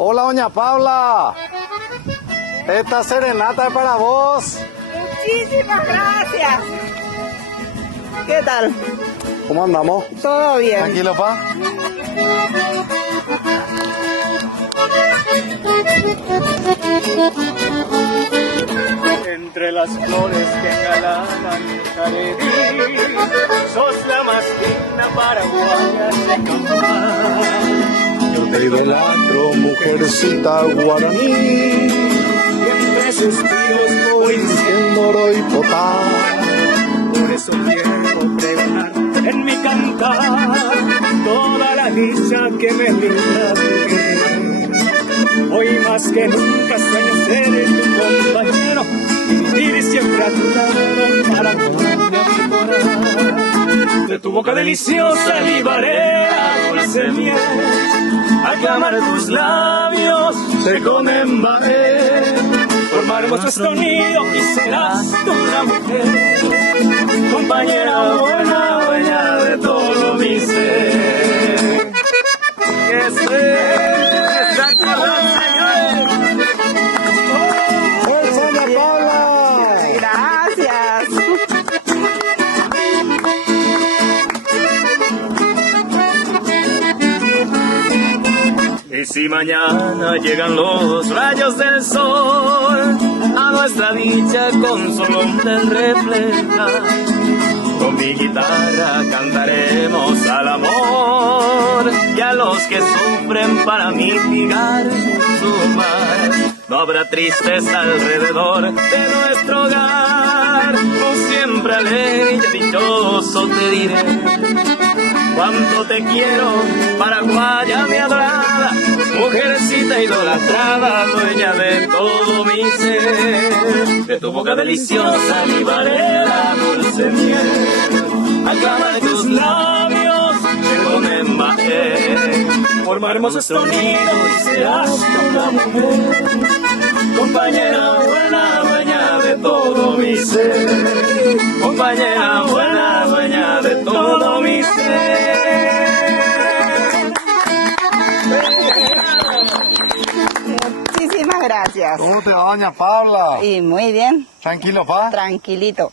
Hola, doña Paula. Esta serenata es para vos. Muchísimas gracias. ¿Qué tal? ¿Cómo andamos? Todo bien. ¿Tranquilo, pa? Entre las flores que engalanan mi jardín, sos la más digna paraguaya de cantar. Yo te idolatro, mujercita guaraní, y entre suspiros voy diciendo oro y potá. Por eso quiero pregonar en mi cantar toda la dicha que me brinda vivir. Hoy más que nunca sueño ser tu compañero y vivir siempre a tu lado para cuidarte a mi corazón. De tu boca deliciosa libaré a dulce miel, al clamar tus labios se conenbaré. Formaremos nuestro nido y serás tú la mujer, compañera buena, dueña de todo mi ser. Que sea señores. ¡Fuerza, doña Paula! Gracias. Y si mañana llegan los rayos del sol, a nuestra dicha con su luna reflejar, con mi guitarra cantaremos al amor, y a los que sufren para mitigar su mar. No habrá tristeza alrededor de nuestro hogar, tú siempre alegre y dichoso te diré. Cuánto te quiero, paraguaya mi adorada, mujercita idolatrada, dueña de todo mi ser. De tu boca deliciosa libaré la dulce miel, al clamar de tus labios llegó me embajé. Formaremos nuestro nido y serás una mujer, compañera buena, dueña de todo mi ser. Compañera buena, dueña de todo mi ser. Muchísimas gracias. ¿Cómo te va, doña Paula? Y muy bien, ¿Tranquilo, pa? tranquilito.